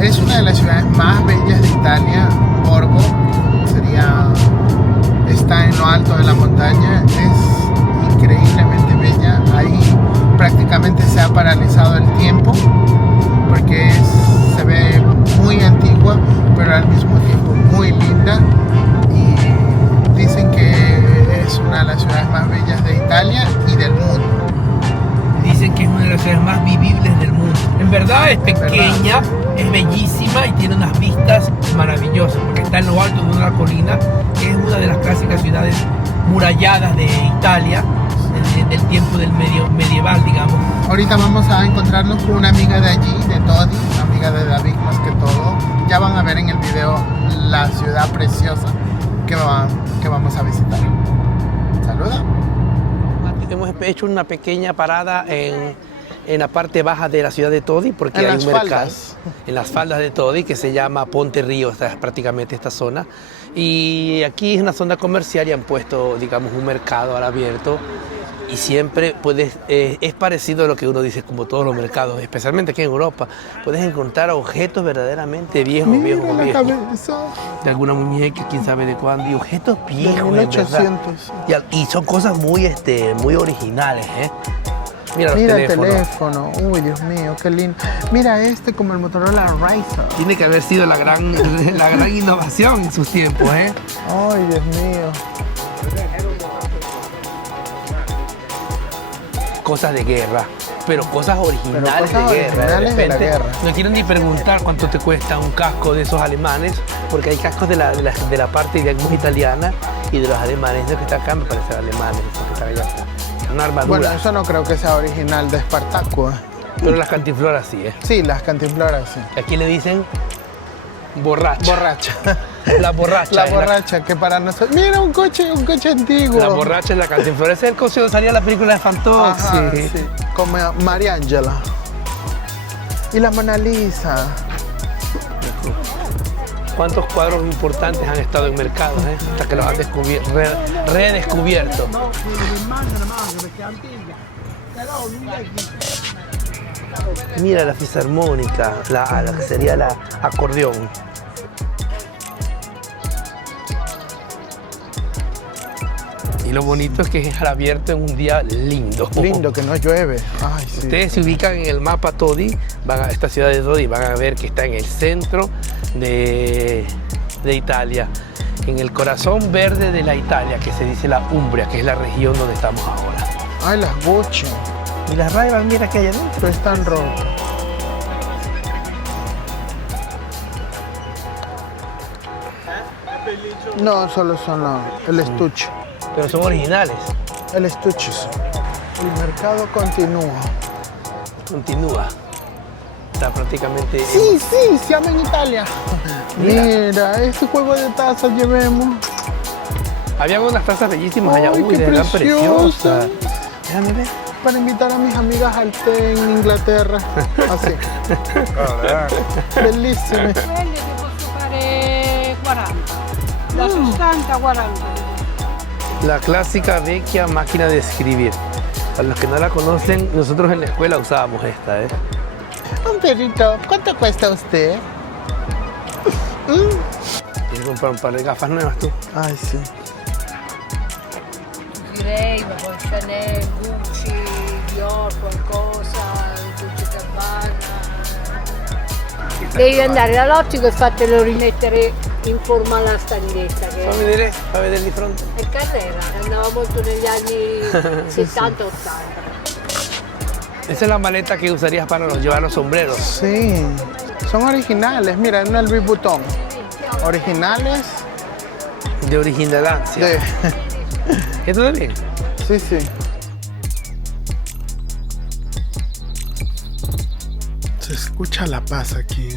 Es una de las ciudades más bellas de Italia. Borgo está en lo alto de la montaña. Es increíblemente bella. Ahí prácticamente se ha paralizado el tiempo porque se ve muy antigua, pero al mismo tiempo muy linda. Y dicen que es una de las ciudades más bellas de Italia y del mundo. Dicen que es una de las ciudades más vivibles del mundo. En verdad es pequeña, es bellísima y tiene unas vistas maravillosas, porque está en lo alto de una colina, que es una de las clásicas ciudades muralladas de Italia, del tiempo del medieval, digamos. Ahorita vamos a encontrarnos con una amiga de allí, de Todi, una amiga de David más que todo. Ya van a ver en el video la ciudad preciosa que vamos a visitar. Saluda. Hemos hecho una pequeña parada en la parte baja de la ciudad de Todi, porque En hay las un mercado faldas. en las faldas de Todi que se llama Ponte Río, es prácticamente esta zona. Y aquí es una zona comercial y han puesto, digamos, un mercado ahora abierto. Y siempre es parecido a lo que uno dice, como todos los mercados, especialmente aquí en Europa. Puedes encontrar objetos verdaderamente viejos, Mira viejos, la viejos. cabeza. De alguna muñeca, quién sabe de cuándo, y objetos viejos, De en 1800. verdad. Y son cosas muy originales, ¿eh? Mira los Mira el teléfonos. teléfono. Uy, Dios mío, qué lindo. Mira como el Motorola Razr. Tiene que haber sido la gran innovación en sus tiempos, ¿eh? Ay, Dios mío. Cosas de guerra, pero cosas originales cosas de guerra. originales de la guerra. No quiero ni preguntar cuánto te cuesta un casco de esos alemanes, porque hay cascos de la parte, digamos, italiana y de los alemanes. Eso que está acá me parece alemanes, eso que está allá. Una armadura. Bueno, eso no creo que sea original de Espartaco. Pero las cantinfloras sí, ¿eh? Sí, las cantimploras, sí. Aquí le dicen borracha. Borracha. La borracha. La es borracha, que para nosotros... Mira, un coche antiguo. La borracha es la cantinflora. Ese es el coche donde salía la película de Fantozzi. Ajá, sí. Como Mariangela. Y la Mona Lisa. ¿Cuántos cuadros importantes han estado en mercados, hasta que los han redescubierto? Mira la fisarmónica, la que sería la acordeón. Y lo bonito es que es abierto en un día lindo. Lindo, que no llueve. Ay, sí. Ustedes se ubican en el mapa Todi, van a esta ciudad de Todi, van a ver que está en el centro de Italia, en el corazón verde de la Italia, que se dice la Umbria, que es la región donde estamos ahora. Ay, las Gucci. Y las Ray-Ban, mira que hay adentro. Están rotas. No, solo son el estuche. Pero son originales. El estuche. El mercado continúa. Continúa. Está prácticamente... Sí, siamo en Italia. Mira, este juego de tazas llevemos. Habían unas tazas bellísimas allá. Ay, Uy, qué eran preciosa. preciosas. Déjame ver. Para invitar a mis amigas al té en Inglaterra. Así. Bellissime. Quelle ti posso fare 40, da 60 a 40. La clásica vecchia máquina de escribir. Para los que no la conocen, nosotros en la escuela usábamos esta, ¿eh? Un perrito, ¿cuánto cuesta usted? Tienes que comprar un par de gafas nuevas tú. Ay, sí. Direi, ma poi Chanel, Gucci, Dior, qualcosa, Gucci Gabbana. Devi andare dall'ottico e fatelo rimettere in forma alla stanghetta. Che Fa vedere di fronte. è Carrera, che andava molto negli anni 70-80. Esa es la maleta que usarías para llevar los sombreros. Sí, son originales. Mira, no el Louis Vuitton. Originales De originalancia. de... ¿Esto también? Sí, sí. Se escucha la paz aquí.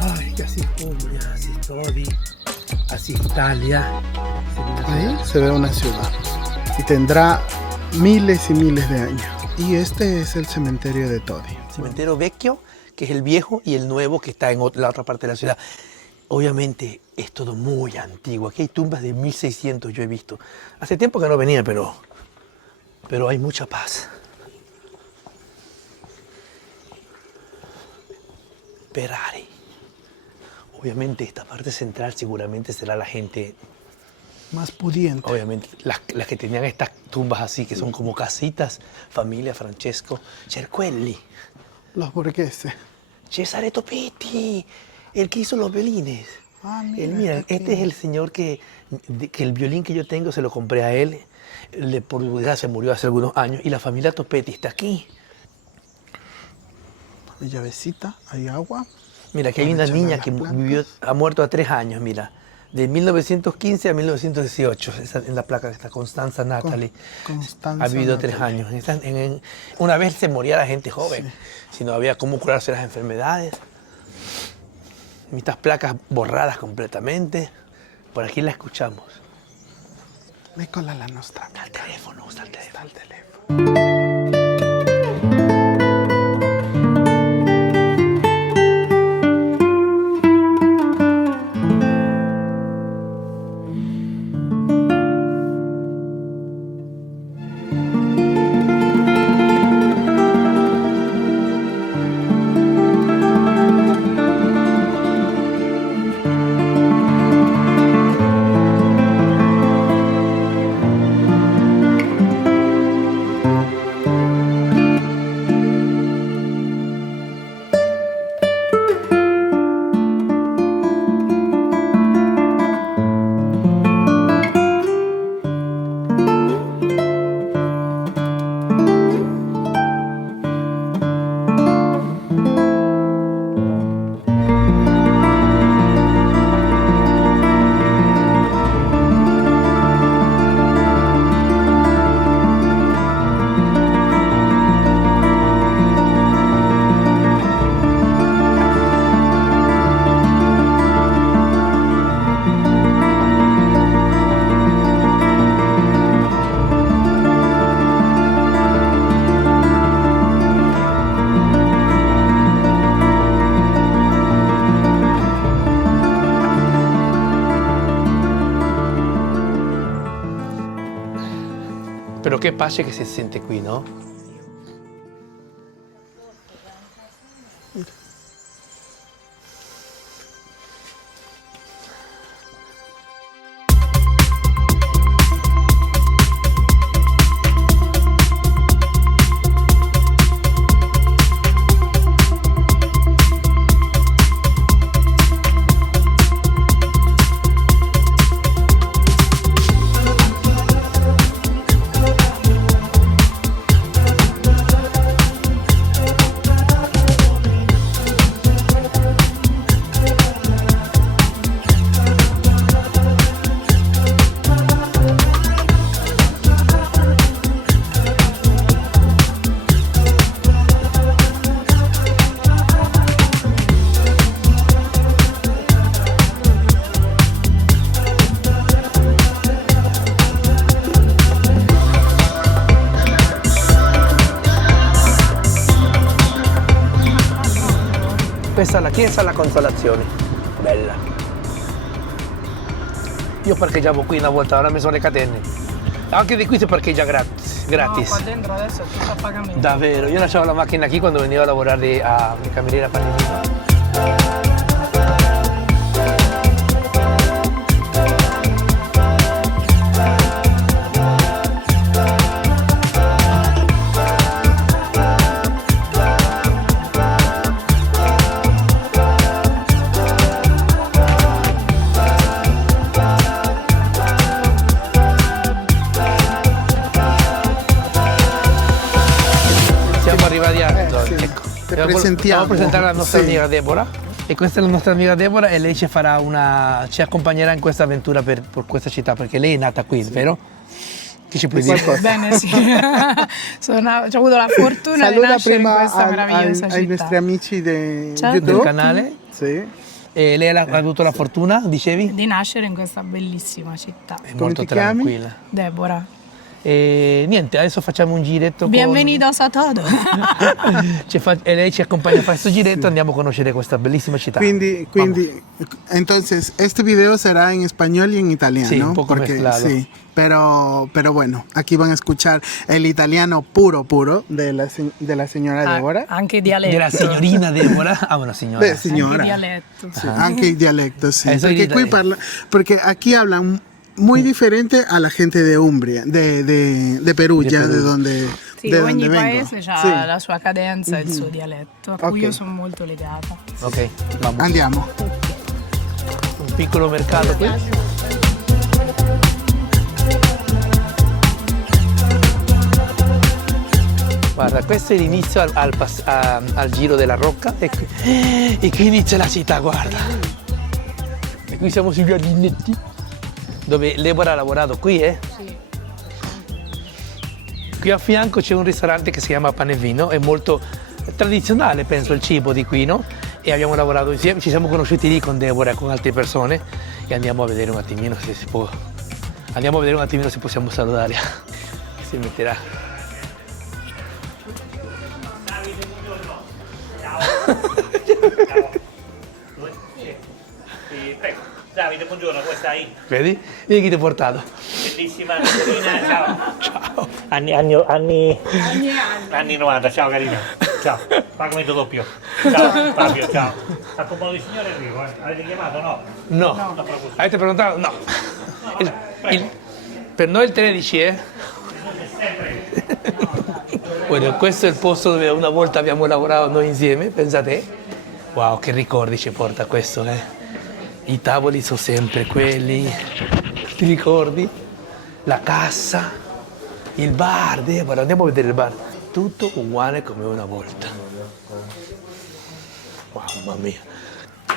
Ay, casi Umbria, así Todi, así Italia. Ahí se ve una ciudad. Y tendrá miles y miles de años. Y este es el cementerio de Todi. Cementerio Vecchio, que es el viejo, y el nuevo, que está en la otra parte de la ciudad. Obviamente es todo muy antiguo. Aquí hay tumbas de 1600, yo he visto. Hace tiempo que no venía, pero hay mucha paz. Ferrari. Obviamente esta parte central seguramente será la gente, Más pudiente. obviamente las que tenían estas tumbas así, que son como casitas, familia Francesco Cerquelli, Los burgueses. Cesare Topetti, el que hizo los violines. Ah, mira, Mira, está este es el señor que el violín que yo tengo se lo compré a él. Por desgracia murió hace algunos años y la familia Topetti está aquí. Llavecita, hay agua. Mira, que hay Para una echarle a niña las que plantas. ha muerto a 3 años, mira. De 1915 a 1918, esa en la placa que está Constanza Natalie. Constanza Ha vivido 3 Natalie. años. Una vez se moría la gente joven, si no había cómo curarse las enfermedades. Estas placas borradas completamente. Por aquí la escuchamos. Eccola la nostra. Está el teléfono, está el teléfono. Está el teléfono. Però che pace che si sente qui, no? Questa è la chiesa alla Consolazione, bella. Io parcheggiavo qui una volta, ora mi sono le catene. Anche di qui si parcheggia gratis. No, qua dentro adesso è tutto a pagamento. Davvero, io lasciavo la macchina qui quando venivo a lavorare a cameriera Panini. Siamo arrivati a sì. ecco. Te presentiamo. Vamos a presentare la nostra Sì. amica Deborah. E questa è la nostra amica Deborah e lei ci accompagnerà in questa avventura per questa città perché lei è nata qui, vero? Che ci puoi dire? Bene, sì. Ho avuto la fortuna di Saluda nascere in prima questa meravigliosa ai città. nostri amici del Certo. Del judo. canale. Sì. E lei ha avuto la fortuna, dicevi? Di nascere in questa bellissima città. È Come molto ti chiami? tranquilla. Deborah. E niente, adesso facciamo un giretto. Bienvenidos a todos. E lei ci accompagna a fare questo giretto, andiamo a conoscere questa bellissima città. Quindi, entonces, este video será en español y en italiano. Sí, un poco mezclado. Sí, pero bueno, aquí van a escuchar el italiano puro de la señora Deborah. Anche dialetto. Della signorina Deborah. Ah, una signora. Beh, signora. Anche dialetto. Sí, anche il dialecto, sí. Eso Porque aquí hablan muy diferente a la gente de Umbria, de Perú, De ya Perú. de donde, Sì, de ogni donde paese vengo. ha Sì. la sua cadenza e il suo dialetto, a cui Ok. io sono molto legata. Ok, vamos. Andiamo. Un piccolo mercato qui. Guarda, questo è l'inizio al giro della Rocca e qui inizia la città, guarda. E qui siamo sui giardinetti, dove Deborah ha lavorato qui, Sì. Qui a fianco c'è un ristorante che si chiama Pane e Vino, è molto tradizionale, penso, il cibo di qui, no? E abbiamo lavorato insieme, ci siamo conosciuti lì con Deborah e con altre persone e andiamo a vedere un attimino se si può. Andiamo a vedere un attimino se possiamo salutare. Si metterà. Prego. Davide, buongiorno, come stai? Vedi? Vedi chi ti ho portato. Bellissima carina, ciao. Ciao. Anni 90, ciao carina. Ciao, pagamento doppio. Ciao Fabio, ciao. Sta con di signore Enrico, avete chiamato no? No. Avete prenotato? No. Per noi il 13, Bueno, questo è il posto dove una volta abbiamo lavorato noi insieme, pensate. Wow, che ricordi ci porta questo, I tavoli sono sempre quelli, ti ricordi? La cassa, il bar, Deborah, andiamo a vedere il bar. Tutto uguale come una volta. Mamma mia.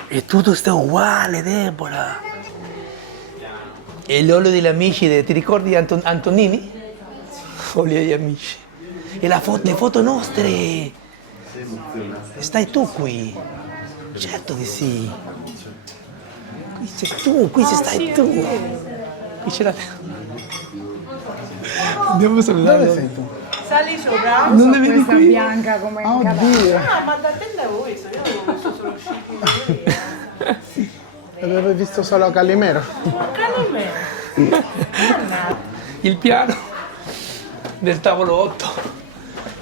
E tutto sta uguale, Deborah. E l'olio degli amici, ti ricordi Antonini? Olio degli amici. E le foto nostre. Stai tu qui. Certo di sì. Qui sei tu, qui stai tu. Qui c'è la... Andiamo a salutare. Dove sei tu? Sali sopra, Non ne vedi qui? bianca come in Oddio, ma da te l'avevo visto, io l'avevo visto solo usciti avevo visto solo Calimero. Il piano del tavolo 8.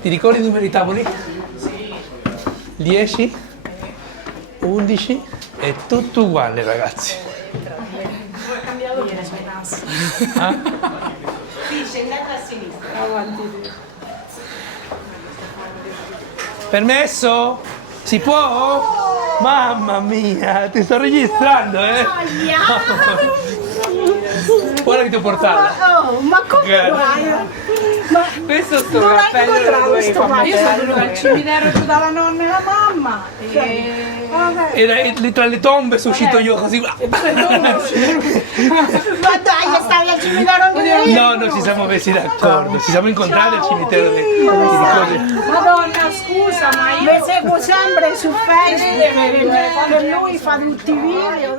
Ti ricordi i numeri tavoli? Sì. 10, 11, è tutto uguale, ragazzi. Ho cambiato ieri sui nastri. Ah? Sì, scendete a sinistra. Avanti. Permesso? Si può? Mamma mia, ti sto registrando, Guarda che ti ho portato. Oh, ma come Guarda. Questo sto non hai cappello incontrato sto dove Io sono venuta al cimitero giù dalla nonna e la mamma. e tra le tombe sono uscito io così. Ma dai, stavi al cimitero anche No, non ci siamo messi d'accordo. Ci siamo incontrati al cimitero di Madonna, scusa, ma io le seguo sempre su Facebook che lui fa tutti i video.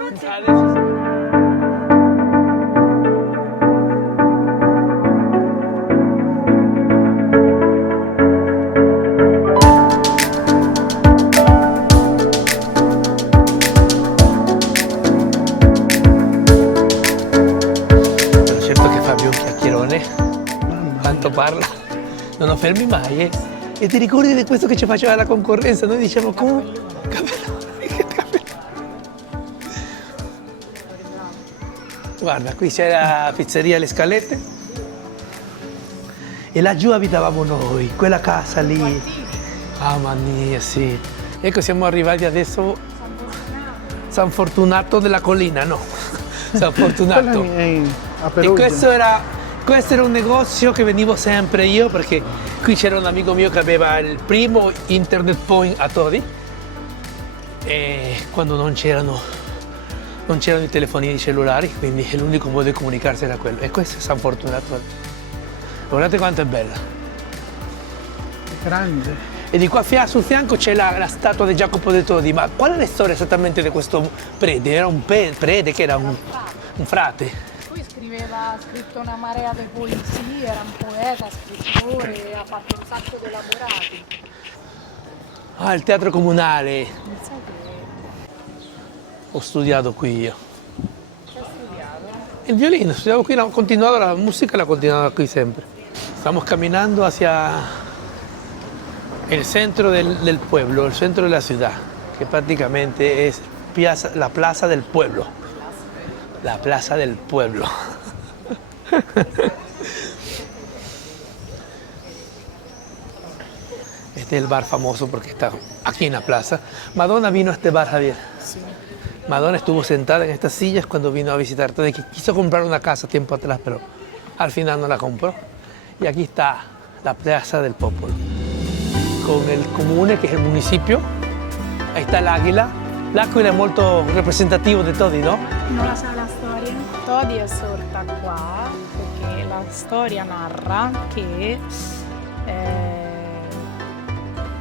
Certo che Fabio è un chiacchierone, quanto parla, non lo fermi mai, E ti ricordi di questo che ci faceva la concorrenza? Noi diciamo come? Guarda, qui c'è la pizzeria Le Scalette e laggiù abitavamo noi, quella casa lì. Mamma mia, sì. Ecco, siamo arrivati adesso San Fortunato della Collina, no? San Fortunato. A E Perugia. questo era un negozio che venivo sempre io perché qui c'era un amico mio che aveva il primo internet point a Todi e quando non c'erano i telefonini cellulari, quindi l'unico modo di comunicarsi era quello. E questo è San Fortunato. Guardate quanto è bella. Grande. E di qua sul fianco c'è la statua di Jacopo de Todi. Ma qual è la storia esattamente di questo prete? Era un prete che era un frate. scriveva, ha scritto una marea di poesie, era un poeta, scrittore, ha fatto un sacco di elaborati. Ah, il teatro comunale. Non so che... Ho studiato qui io. Che hai studiato? Il violino, studiavo qui, continuavo la musica, la continuavo qui sempre. Stiamo camminando hacia el centro del pueblo, el centro de la ciudad, que prácticamente es la plaza del pueblo. La plaza del pueblo. Este es el bar famoso porque está aquí en la plaza. Madonna vino a este bar, Javier. Sí. Madonna estuvo sentada en estas sillas cuando vino a visitarte, de que quiso comprar una casa tiempo atrás, pero al final no la compró. Y aquí está la Plaza del Popolo, con el comune, che è il municipio. Ahí está el águila. L'Aquila è molto rappresentativo di Todi, no? Non la sa la storia? Todi è sorta qua perché la storia narra che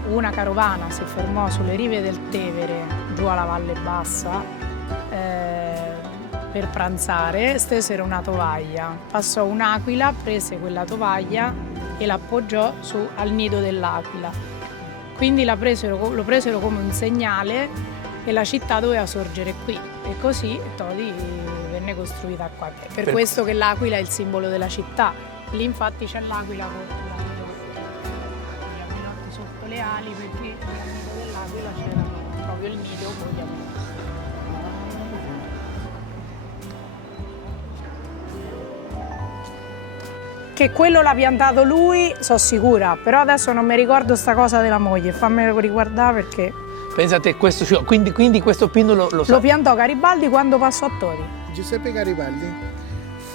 una carovana si fermò sulle rive del Tevere, giù alla Valle Bassa, per pranzare, stesero una tovaglia. Passò un'aquila, prese quella tovaglia e l'appoggiò al nido dell'aquila. Quindi lo presero come un segnale e la città doveva sorgere qui. E così Todi venne costruita qua. Per questo che l'aquila è il simbolo della città. Lì infatti c'è l'aquila con gli avvinotti sotto le ali, perché nel nido dell'aquila c'era proprio il nido con gli avvinotti. Che quello l'ha piantato lui, sono sicura, però adesso non mi ricordo sta cosa della moglie, fammelo riguardare perché... Pensate, quindi questo pino lo sa. Lo piantò Garibaldi quando passò a Todi. Giuseppe Garibaldi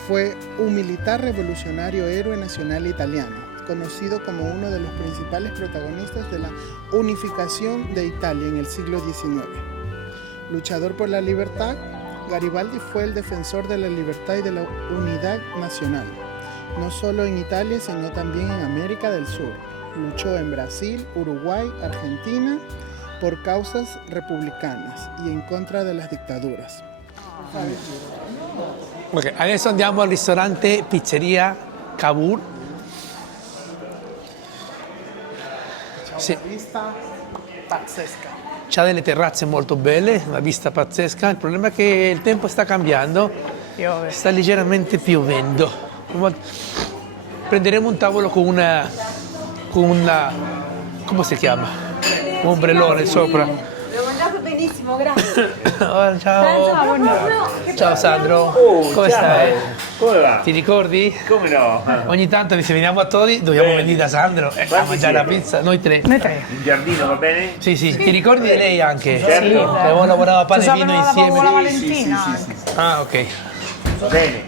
fue un militar revolucionario héroe nacional italiano, conocido como uno de los principales protagonistas de la unificación de Italia en el siglo XIX. Luchador por la libertad, Garibaldi fue el defensor de la libertad y de la unidad nacional, no solo en Italia, sino también en América del Sur. Luchó en Brasil, Uruguay, Argentina por causas republicanas y en contra de las dictaduras. Ok, adesso andiamo al ristorante Pizzeria Cavour. Sì. Vista pazzesca. C'ha delle terrazze molto belle, una vista pazzesca. Il problema è che il tempo sta cambiando, sta leggermente piovendo. Prenderemo un tavolo con una come si chiama? Un ombrellone sopra. L'ho mangiato benissimo, grazie. Oh, ciao. Ciao Sandro. Come stai? Come va? Ti ricordi? Come no? Ogni tanto se veniamo a Todi dobbiamo venire da Sandro a mangiare la pizza, noi tre. In giardino va bene? Sì, sì, ti ricordi di lei anche? Certo. Sì, abbiamo lavorato a pane e vino insieme. Con la Valentina. Sì. Ah, ok. Va bene.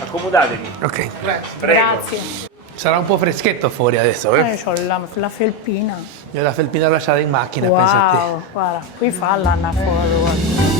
Accomodatevi. Ok. Prego. Grazie. Sarà un po' freschetto fuori adesso, eh? Ho la felpina. Io la felpina lasciata in macchina, pensa a te. Wow, guarda, qui fa l'anna fuori, guarda.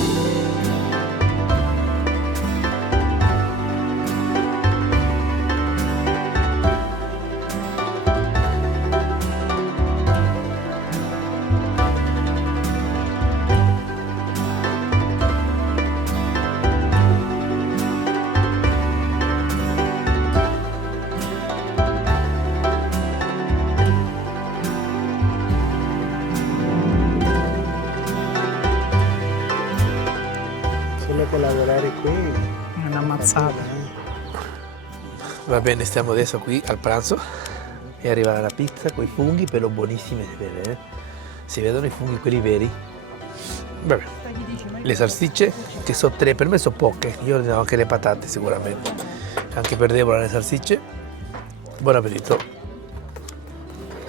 Collaborare qui È una mazzata. Va bene, stiamo adesso qui al pranzo e arriva la pizza con i funghi, però buonissimi, si vede, eh? Si vedono i funghi, quelli veri. Vabbè. Le salsicce, che sono 3, per me sono poche, io ordinavo anche le patate sicuramente, anche per Deborah le salsicce. Buon appetito.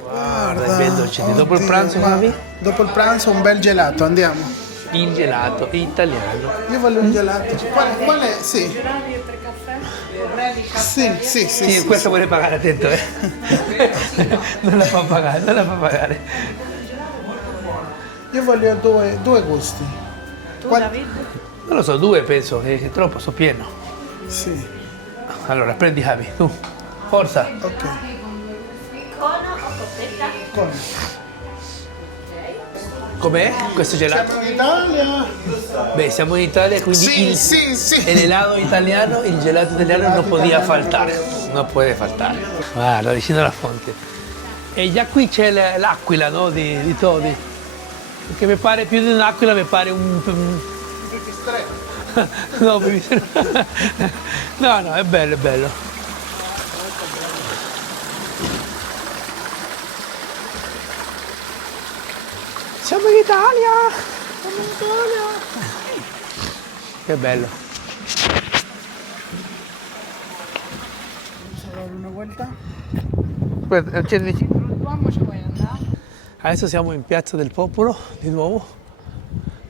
Guarda, è ben dolce. Dopo il pranzo, Mavi? Dopo il pranzo un bel gelato, andiamo. Il gelato italiano. Io voglio un gelato. Qual è? Sì. Sì. Sì, questo vuole pagare, attento, eh. Non la fa pagare. Io voglio due gusti. Tu, David? Non lo so, 2 penso, che è troppo, sto pieno. Sì. Allora, prendi Javi, tu. Forza. Ok. Cono o coppetta? Con. Com'è questo gelato? Siamo in Italia. Beh, siamo in Italia, quindi Sì. el helado italiano, il gelato italiano non poteva faltare. Non può faltare. Guarda, vicino alla fonte. E già qui c'è l'aquila, no? Di Todi. Perché mi pare più di un'aquila, mi pare un... No, no, è bello, è bello. Siamo in Italia! Siamo in Italia! Che bello. Una vuelta. Aspetta, c'è vicino. Duomo ci puoi andare? Adesso siamo in Piazza del Popolo di nuovo,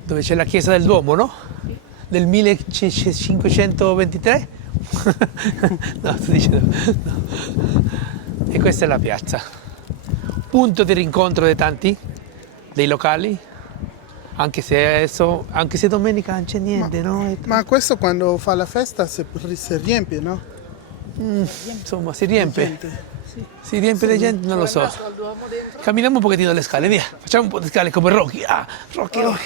dove c'è la chiesa del Duomo, no? Sì. Del 1523? No, sto dicendo. No. E questa è la piazza. Punto di rincontro di tanti, dei locali, anche se adesso, anche se domenica non c'è niente, no? Ma questo quando fa la festa si riempie, no? Insomma, si riempie. Gente. Si riempie di gente, non lo so. Camminiamo un pochettino le scale, via. Facciamo un po' di scale come Rocky. Ah, Rocky. Oh.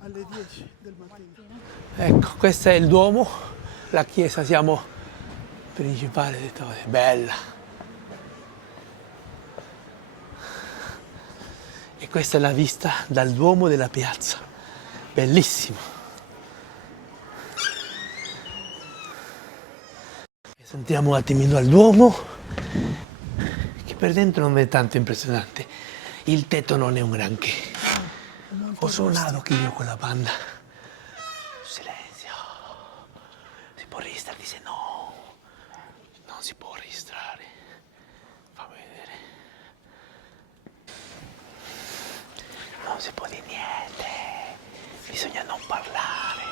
Alle 10 del mattino. Ecco, questo è il Duomo, la chiesa, siamo principale di Todi. Bella. E questa è la vista dal Duomo della piazza. Bellissimo. Entriamo un attimino al Duomo, che per dentro non è tanto impressionante. Il tetto non è un granché. Ho suonato che io con la banda. Silenzio. Si può registrare? Dice no. Non si può registrare. Fammi vedere. Non si può dire niente. Bisogna non parlare.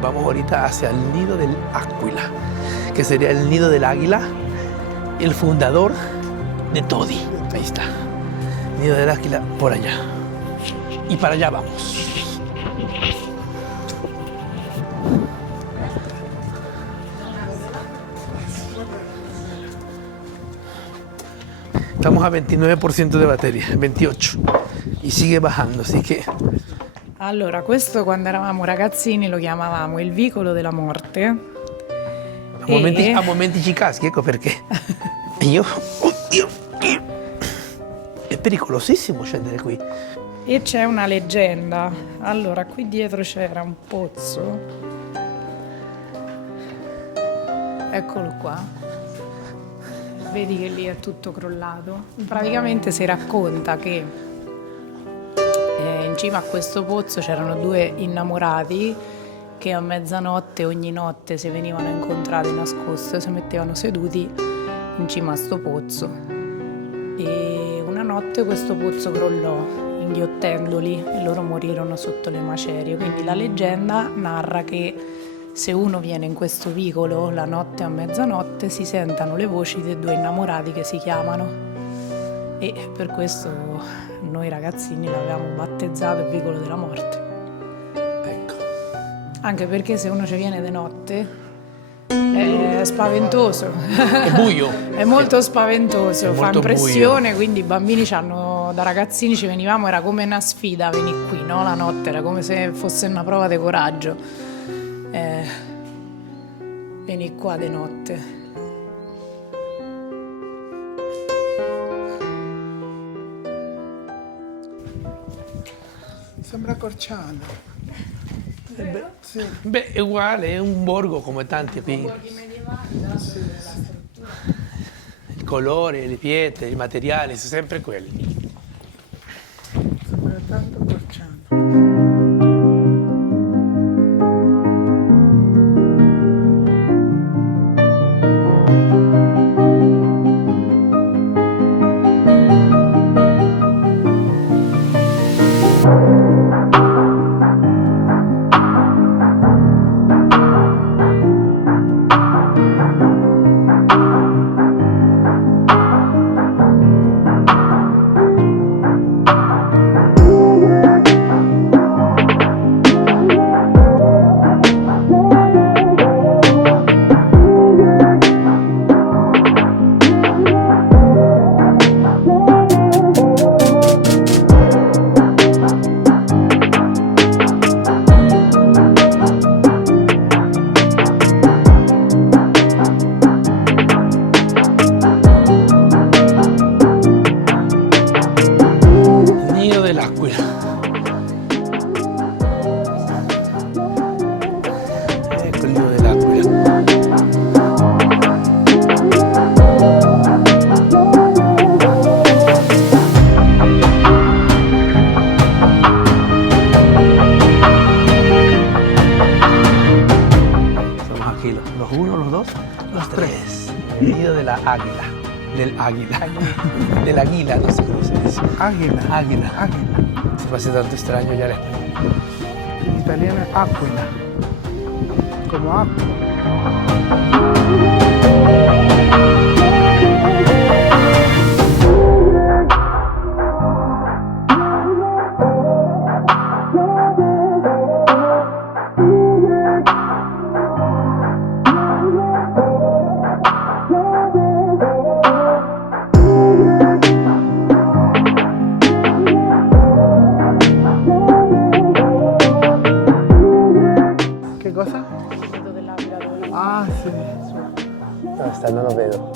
Vamos ahorita hacia el nido del águila, que sería el nido del águila, el fundador de Todi. Ahí está, nido del águila por allá. Y para allá vamos. Estamos a 29% de batería, 28, y sigue bajando, así que... Allora, questo quando eravamo ragazzini lo chiamavamo il vicolo della morte. A momenti ci caschi, ecco perché. Oddio, è pericolosissimo scendere qui. E c'è una leggenda. Allora, qui dietro c'era un pozzo. Eccolo qua. Vedi che lì è tutto crollato. Praticamente si racconta che in cima a questo pozzo c'erano due innamorati che a mezzanotte, ogni notte, si venivano incontrati nascosto e si mettevano seduti in cima a sto pozzo. E una notte questo pozzo crollò, inghiottendoli, e loro morirono sotto le macerie. Quindi la leggenda narra che se uno viene in questo vicolo la notte a mezzanotte si sentano le voci dei due innamorati che si chiamano, e per questo noi ragazzini l'avevamo battezzato il vicolo della morte. Ecco. Anche perché se uno ci viene di notte è spaventoso. È buio. È molto spaventoso, È fa molto impressione, buio. quindi i bambini hanno da ragazzini ci venivamo, era come una sfida venire qui, no? La notte era come se fosse una prova di coraggio. Venire qua di notte. Sembra Corciano. Sì. Beh, è uguale, è un borgo come tanti qui. Il colore, le pietre, i materiali, sono sempre quelli. Sembra tanto Corciano. Ecco il nido dell'aquila. Somos aquí los uno, los dos, los tres. El nido de la águila. Del águila. Del águila, no sé cómo se dice. Águila. Águila. Águila. Se me hace tanto extraño ya el español. En italiano es aquila. Como aqua. Che cosa? Il nido dell'aquila dove Ah, sì. Dove sta? Non lo vedo.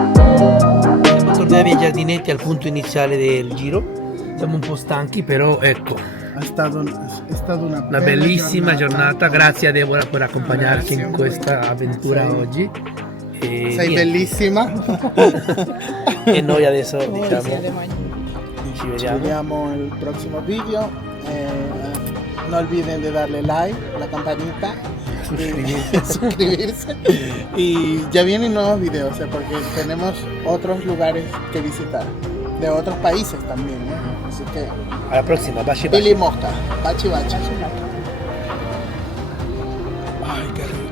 Siamo tornati ai giardinetti al punto iniziale del giro. Siamo un po' stanchi, però ecco, È stato una una bella bellissima giornata. Grazie a Deborah per accompagnarci in questa avventura oggi. E Sei niente. bellissima. E noi adesso voi diciamo siete magnifici. ci Ci vediamo. vediamo el próximo video. No olviden de darle like, la campanita, suscribirse. Y ya vienen nuevos videos, porque tenemos otros lugares que visitar, de otros países también, ¿no? Así que, Alla prossima, baci baci. Billy Mosca, bachi bachi. Ay, qué rico.